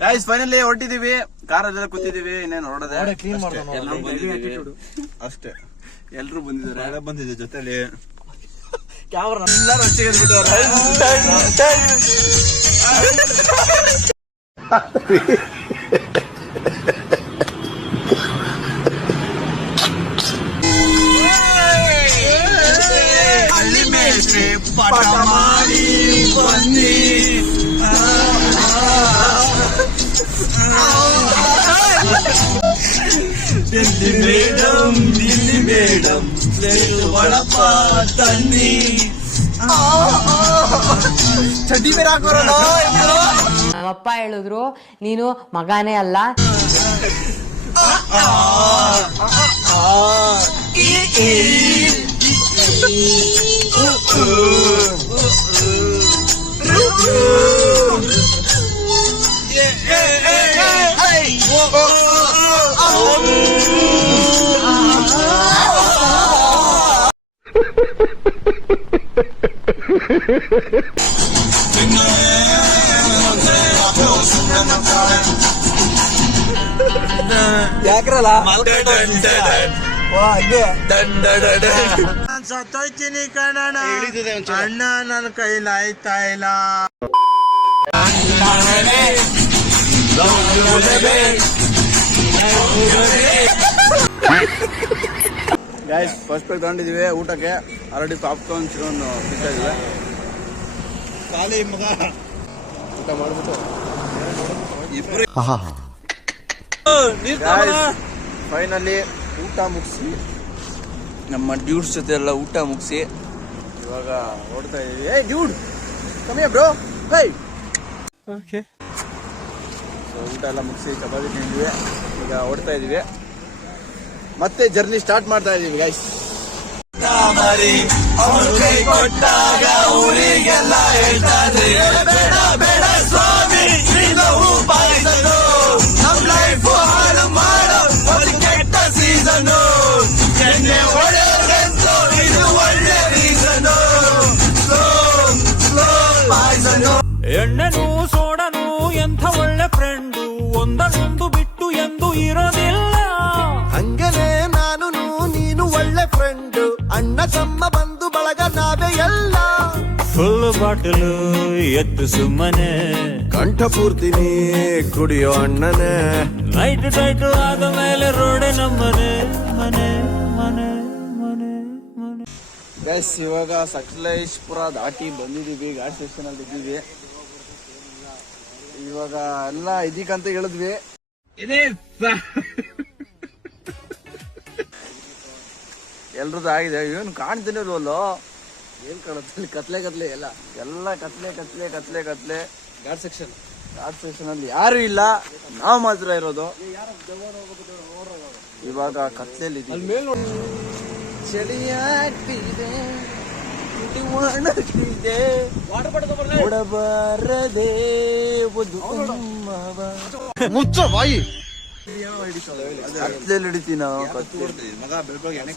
Guys finally ಹೊರಟಿದೀವಿ, ಕಾರಲ್ಲೆಲ್ಲ ಕೂತಿದೀವಿ, ಇನ್ನೇನು ಹೊರಡದೆ ಅಷ್ಟೇ. ಎಲ್ರು ಬಂದಿದ್ದಾರೆ, ಬಂದಿದೆ ಜೊತೆಲಿ ಕ್ಯಾಮ್ರಾ ಎಲ್ಲರೂ ಪಾಠ ಮಾಡಿ ಬನ್ನಿ. ದಿಲ್ಲಿ ಮೇಡಮ್ ಬಡಪ್ಪ ತನ್ನಿ ಚಡ್ಡಿ ಬೇರೆ ಹಾಕೋರಲ್ಲ. ನಮ್ಮಪ್ಪ ಹೇಳಿದ್ರು ನೀನು ಮಗನೇ ಅಲ್ಲ. ಯಾಕ್ರಲ್ಲ ಸತ್ತೋಯ್ತೀನಿ ಕಣಣ ಅಣ್ಣ ನನ್ನ ಕೈಲಾಯ್ತಾ ಇಲ್ಲ. ಗೈಸ್ ಫಸ್ಟ್ ಪೇಕ್ ತಗೊಂಡಿದೀವಿ ಊಟಕ್ಕೆ. ಆಲ್ರೆಡಿ ಪಾಪ್ಕಾರ್ನ್ ಚಿಕನ್ ತಿಂತಾ ಇದೀವಿ. ಖಾಲಿ ಮಗ ಊಟ ಮಾಡ್ಬಿಟ್ಟು ಫೈನಲಿ ಊಟ ಮುಗಿಸಿ ನಮ್ಮ ಡ್ಯೂಡ್ಸ್ ಜೊತೆ ಎಲ್ಲ ಊಟ ಮುಗಿಸಿ ಇವಾಗ ಓಡ್ತಾ ಇದೀವಿ. ಏ ಡ್ಯೂಡ್ ಕಮ್ಮಿ ಬ್ರೋ ಹೇ. ಓಕೆ ಸೊ ಊಟ ಎಲ್ಲ ಮುಗಿಸಿ ಚಪಾತಿ ತಿಂದ್ವಿ, ಈಗ ಓಡ್ತಾ ಇದೀವಿ, ಮತ್ತೆ ಜರ್ನಿ ಸ್ಟಾರ್ಟ್ ಮಾಡ್ತಾ ಇದೀವಿ ಗೈಸ್. ಕೊಟ್ಟಾಗ ಊರಿಗೆಲ್ಲ ಹೇಳ್ತಾರೆ ಬೇಡ ಬೇಡ ಸ್ವಾಮಿ ನಮ್ ಲೈಫ್ ಹಾಳು ಮಾಡೋ ಒಂದು ಕೆಟ್ಟ ಸೀಸನು. ಎಣ್ಣೆ ಹೊಡೆಯೋದಂತೂ ಇದು ಒಳ್ಳೆ ರೀಸನು. ಎಣ್ಣೆನು ಸೋಡನು ಎಂಥ ಒಳ್ಳೆ ಫ್ರೆಂಡು, ಒಂದನ್ನೊಂದು ಬಿಟ್ಟು ಎಂದು ಇರೋದಿಲ್ಲ. ಹಂಗನೇ ನಾನು ನೀನು ಒಳ್ಳೆ ಫ್ರೆಂಡು, ಅಣ್ಣ ತಮ್ಮ ಬಂದು ಬಳಗ ನಾವೇ ಎಲ್ಲ. ಫುಲ್ ಬಾಟಲು ಎತ್ತು ಸುಮ್ಮನೆ ಕಂಠ ಪೂರ್ತಿ ನೀ ಕುಡಿಯೋ ಅಣ್ಣನೇ. ನೈಟ್ ಟೈಟು ಆದ ಮೇಲೆ ರೋಡೆ ನಮ್ಮನೆ ಮನೆ ಮನೆ ಮನೆ ಮನೆ. ಗೈಸ್ ಇವಾಗ ಸಕಲೇಶ್ಪುರ ದಾಟಿ ಬಂದಿದೀವಿ, ಘಾಟ್ ಸ್ಟೇಷನ್ ಅಲ್ಲಿ ಇದ್ದೀವಿ. ಇವಾಗ ಎಲ್ಲ ಇದಕ್ಕಂತ ಹೇಳಿದ್ವಿ. ಎಲ್ರದ್ದು ಆಗಿದೆ. ಏನು ಕಾಣ್ತಾನೆ ಇಲ್ವಲ್ಲೋ, ಏನ್ ಕಾಣುತ್ತೆ? ಕತ್ಲೆ ಕತ್ಲೆ ಎಲ್ಲ ಎಲ್ಲ ಕತ್ಲೆ ಕತ್ಲೆ ಕತ್ಲೆ ಕತ್ಲೆ. ಘಾಟ್ ಸೆಕ್ಷನ್ ಅಲ್ಲಿ ಯಾರು ಇಲ್ಲ, ನಾವು ಮಾತ್ರ ಇರೋದು. ಇವಾಗ ಕತ್ಲೆಯಲ್ಲಿ ಚಳಿಯಾಗ್ತಿದೆ, ಒಡಬಾರದೆ ಮುಚ್ಚ ಬಾಯಿ. ಕತ್ಲೆಯಲ್ಲಿ ಹಿಡಿತೀವಿ ನಾವು. ಮಗ ಬೆಳ್ಕೋಗಿ ಎಣೆ